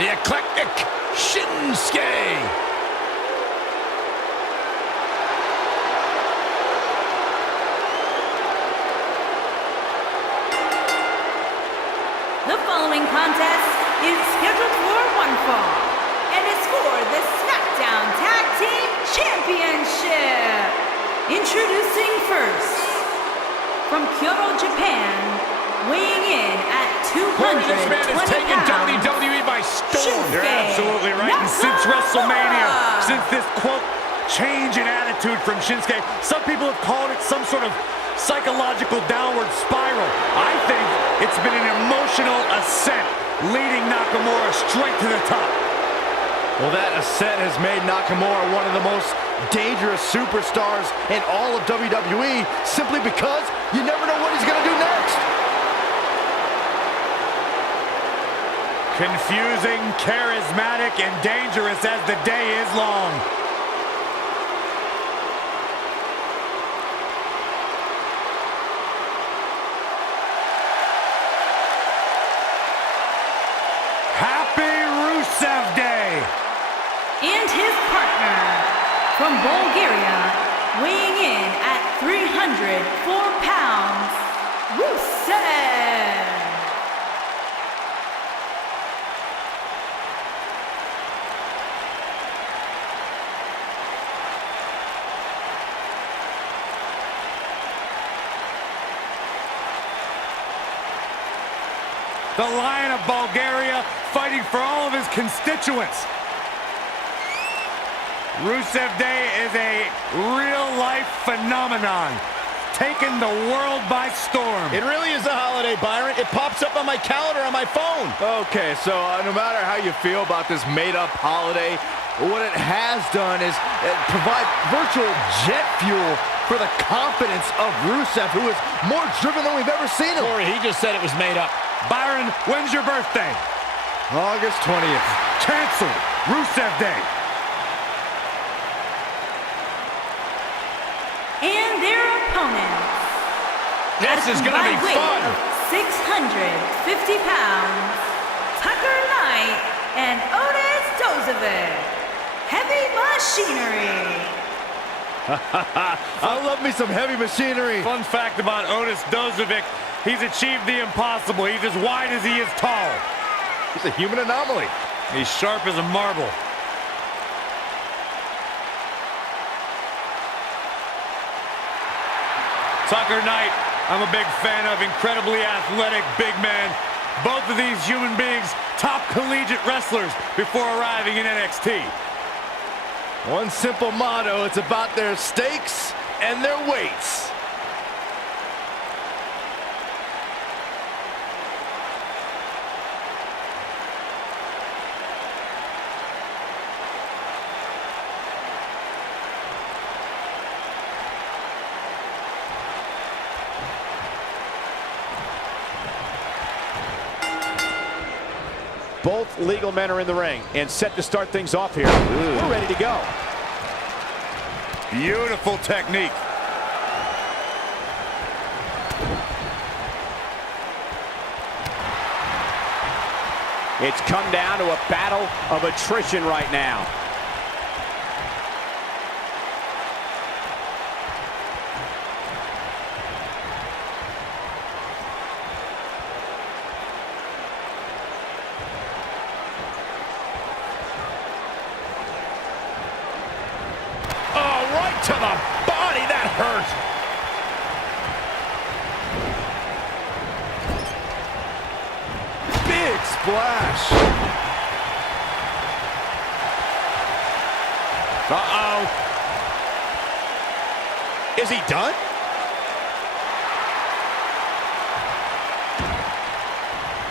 the eclectic Shinsuke. The following contest is scheduled for one fall and is for the SmackDown Tag Team Championship. Introducing first, from Kyoto, Japan, weighing in at 220 This man has taken pounds, WWE by storm. Shinsuke You're absolutely right. And since WrestleMania, since this, quote, change in attitude from Shinsuke, some people have called it some sort of psychological downward spiral. I think it's been an emotional ascent, leading Nakamura straight to the top. Well, that ascent has made Nakamura one of the most dangerous superstars in all of WWE, simply because you never know what he's going to do next. Confusing, charismatic, and dangerous as the day is long. Happy Rusev Day! and his partner, from Bulgaria, weighing in at 304 pounds, Rusev. The Lion of Bulgaria fighting for all of his constituents. Rusev Day is a real-life phenomenon, taking the world by storm. It really is a holiday, Byron. It pops up on my calendar on my phone. Okay, so no matter how you feel about this made-up holiday, what it has done is provide virtual jet fuel for the confidence of Rusev, who is more driven than we've ever seen him. Corey, he just said it was made up. Byron, when's your birthday? August 20th. Canceled. Rusev Day. And their opponents. This is going to be fun. 650 pounds, Tucker Knight and Otis Dozovic. Heavy machinery. I love me some heavy machinery. Fun fact about Otis Dozovic, he's achieved the impossible. He's as wide as he is tall. He's a human anomaly. He's sharp as a marble. Tucker Knight, I'm a big fan of. Incredibly athletic, big man. Both of these human beings, top collegiate wrestlers before arriving in NXT. One simple motto, it's about their stakes and their weights. Both legal men are in the ring and set to start things off here. We're ready to go. Beautiful technique. It's come down to a battle of attrition right now. To the body, that hurt. Big splash. Uh-oh. Is he done?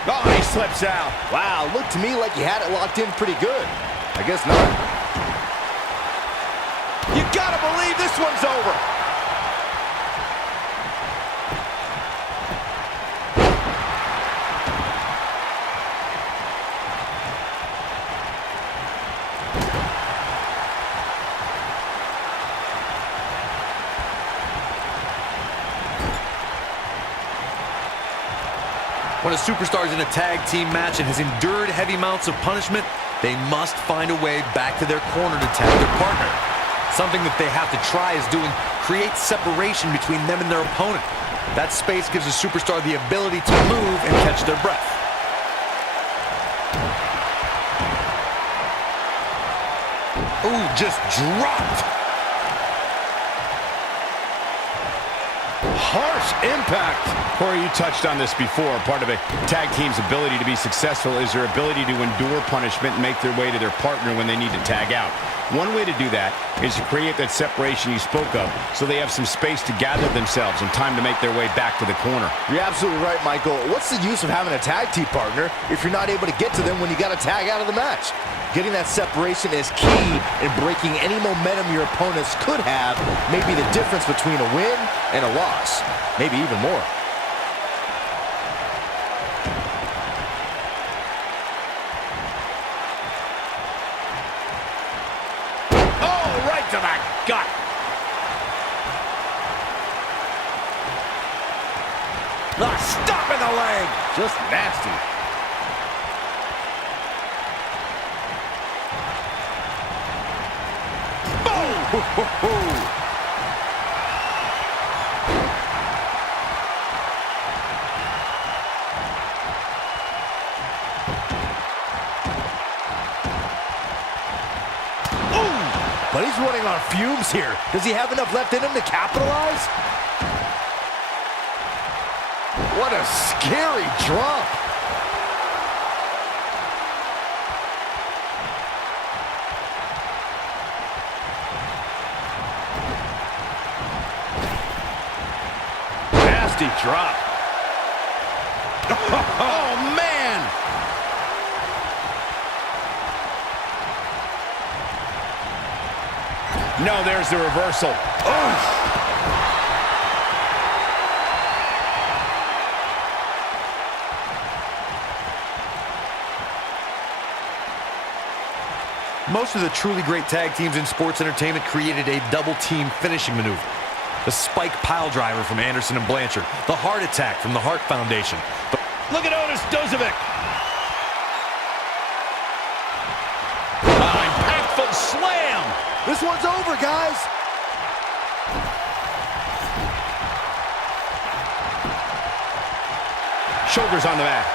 Oh, he slips out. Wow, looked to me like he had it locked in pretty good. I guess not. You gotta believe this one's over. When a superstar is in a tag team match and has endured heavy amounts of punishment, they must find a way back to their corner to tag their partner. Something that they have to try is doing create separation between them and their opponent. That space gives a superstar the ability to move and catch their breath. Ooh, just dropped. Harsh impact. Corey, you touched on this before. Part of a tag team's ability to be successful is their ability to endure punishment and make their way to their partner when they need to tag out. One way to do that is to create that separation you spoke of so they have some space to gather themselves and time to make their way back to the corner. You're absolutely right, Michael. What's the use of having a tag team partner if you're not able to get to them when you got to tag out of the match? Getting that separation is key in breaking any momentum your opponents could have, maybe the difference between a win and a loss, maybe even more. Oh, right to the gut. Stop in the leg. Just nasty. But he's running on fumes here. Does he have enough left in him to capitalize? What a scary drop. Nasty drop. Oh, man! No, there's the reversal. Most of the truly great tag teams in sports entertainment created a double team finishing maneuver. The spike pile driver from Anderson and Blanchard. The heart attack from the Hart Foundation. Look at Otis Dozovic. Impactful slam. This one's over, guys. Shoulders on the mat.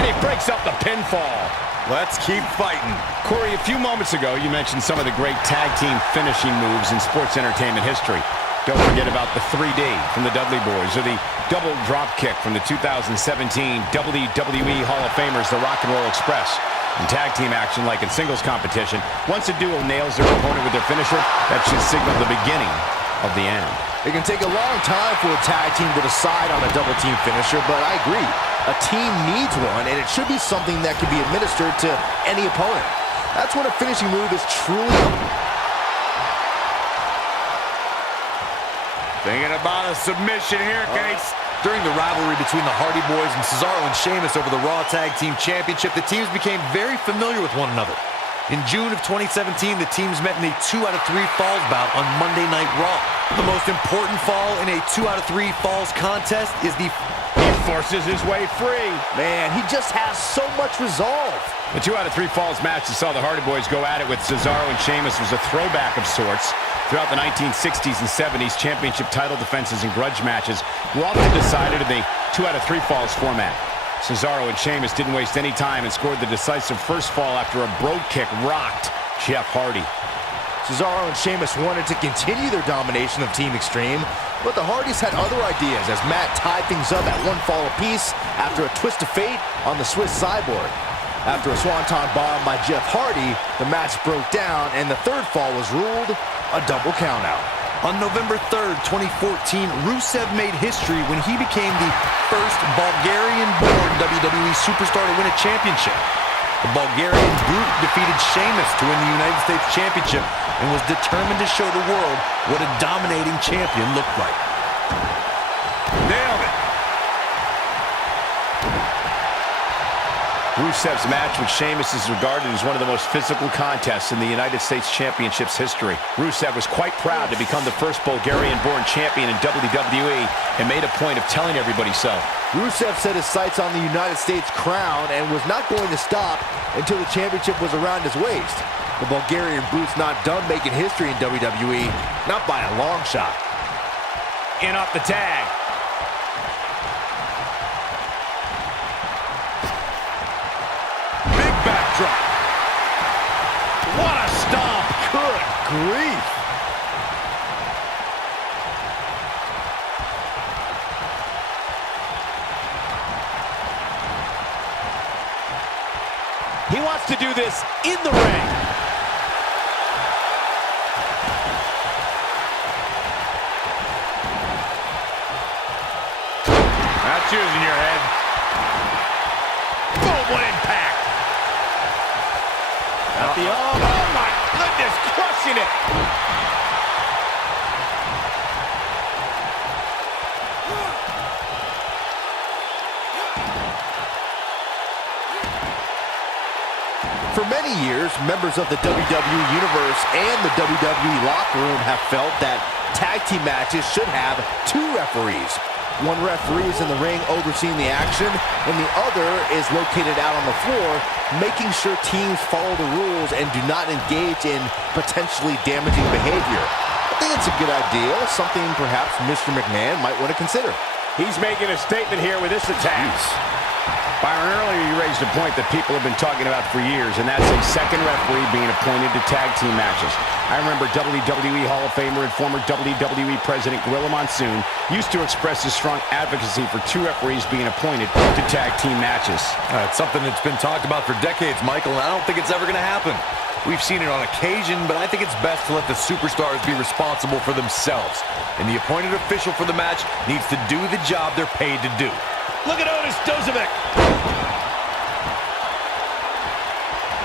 And he breaks up the pinfall. Let's keep fighting. Corey, a few moments ago, you mentioned some of the great tag team finishing moves in sports entertainment history. Don't forget about the 3D from the Dudley Boys or the double drop kick from the 2017 WWE Hall of Famers, the Rock and Roll Express. In tag team action, like in singles competition, once a duo nails their opponent with their finisher, that should signal the beginning of the end. It can take a long time for a tag team to decide on a double team finisher, but I agree. A team needs one, and it should be something that can be administered to any opponent. That's when a finishing move is truly... Thinking about a submission here, Gates. During the rivalry between the Hardy Boys and Cesaro and Sheamus over the Raw Tag Team Championship, the teams became very familiar with one another. In June of 2017, the teams met in a 2 out of 3 falls bout on Monday Night Raw. The most important fall in a 2 out of 3 falls contest is the... He forces his way free. Man, he just has so much resolve. The 2 out of 3 falls match that saw the Hardy Boys go at it with Cesaro and Sheamus was a throwback of sorts. Throughout the 1960s and 70s, championship title defenses and grudge matches were often decided in the 2 out of 3 falls format. Cesaro and Sheamus didn't waste any time and scored the decisive first fall after a brogue kick rocked Jeff Hardy. Cesaro and Sheamus wanted to continue their domination of Team Extreme, but the Hardys had other ideas as Matt tied things up at 1 fall apiece after a twist of fate on the Swiss Cyborg. After a swanton bomb by Jeff Hardy, the match broke down and the 3rd fall was ruled a double countout. On November 3rd, 2014, Rusev made history when he became the first Bulgarian-born WWE superstar to win a championship. The Bulgarian Brute defeated Sheamus to win the United States Championship and was determined to show the world what a dominating champion looked like. Nailed it. Rusev's match with Sheamus is regarded as one of the most physical contests in the United States Championship's history. Rusev was quite proud to become the first Bulgarian-born champion in WWE and made a point of telling everybody so. Rusev set his sights on the United States crown and was not going to stop until the championship was around his waist. The Bulgarian Brute's not done making history in WWE, not by a long shot. In off the tag. Big backdrop. What a stomp! Good grief! He wants to do this in the ring. That's yours in your head. Boom, what impact. At the arm. Oh my goodness, crushing it. For many years, members of the WWE Universe and the WWE locker room have felt that tag team matches should have two referees. One referee is in the ring overseeing the action, and the other is located out on the floor, making sure teams follow the rules and do not engage in potentially damaging behavior. I think it's a good idea, something perhaps Mr. McMahon might want to consider. He's making a statement here with this attack. Byron, earlier you raised a point that people have been talking about for years, and that's a second referee being appointed to tag team matches. I remember WWE Hall of Famer and former WWE President Gorilla Monsoon used to express his strong advocacy for two referees being appointed to tag team matches. It's something that's been talked about for decades, Michael, and I don't think it's ever going to happen. We've seen it on occasion, but I think it's best to let the superstars be responsible for themselves. And the appointed official for the match needs to do the job they're paid to do. Look at Otis Dozovic.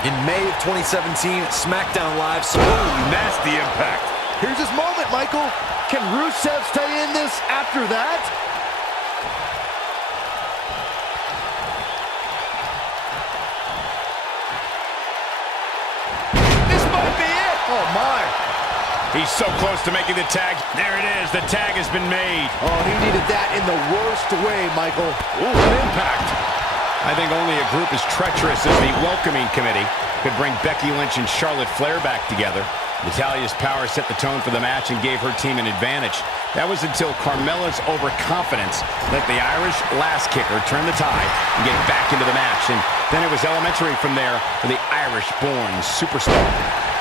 In May of 2017, SmackDown Live saw a nasty impact. Here's his moment, Michael. Can Rusev stay in this after that? This might be it. Oh, my. He's so close to making the tag. There it is. The tag has been made. Oh, he needed that in the worst way, Michael. Ooh, an impact. I think only a group as treacherous as the Welcoming Committee could bring Becky Lynch and Charlotte Flair back together. Natalya's power set the tone for the match and gave her team an advantage. That was until Carmella's overconfidence let the Irish last kicker turn the tide and get back into the match. And then it was elementary from there for the Irish-born superstar.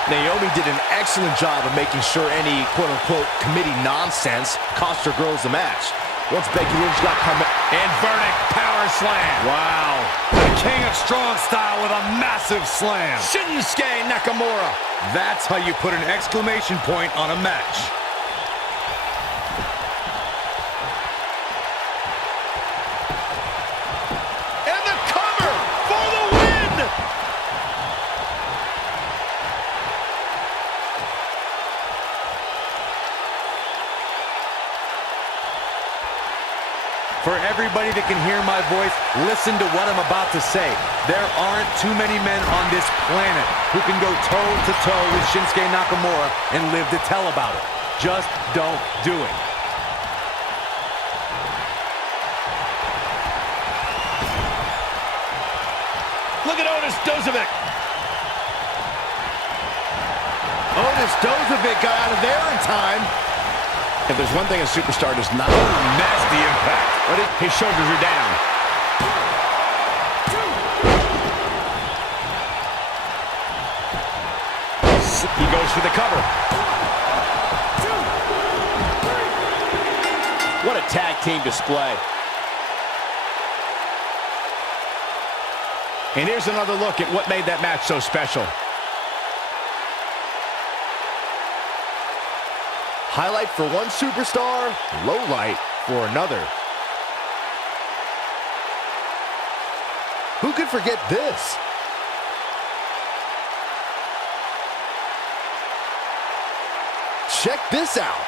Naomi did an excellent job of making sure any quote-unquote committee nonsense cost her girls the match. Once Becky Lynch got Carmella... Inverted power slam. Wow. The king of strong style with a massive slam. Shinsuke Nakamura. That's how you put an exclamation point on a match. And the cover for the win. For everybody that can hear my voice, listen to what I'm about to say. There aren't too many men on this planet who can go toe-to-toe with Shinsuke Nakamura and live to tell about it. Just don't do it. Look at Otis Dozovic. Otis Dozovic got out of there in time. If there's one thing a superstar does not... Nasty impact. But his shoulders are down. He goes for the cover. What a tag team display. And here's another look at what made that match so special. Highlight for one superstar, low light for another. Who could forget this? Check this out.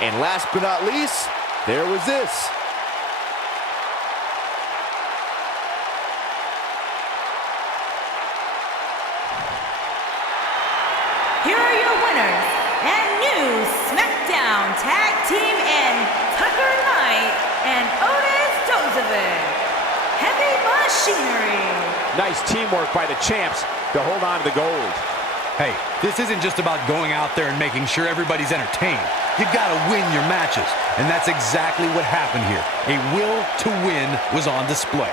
And last but not least, there was this. Here are your winners and new SmackDown Tag Team in Tucker Knight and Otis Dozovic. Heavy Machinery. Nice teamwork by the champs to hold on to the gold. Hey, this isn't just about going out there and making sure everybody's entertained. You've got to win your matches, and that's exactly what happened here. A will to win was on display.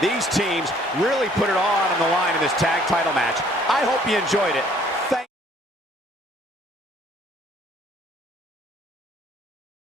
These teams really put it all out on the line in this tag title match. I hope you enjoyed it.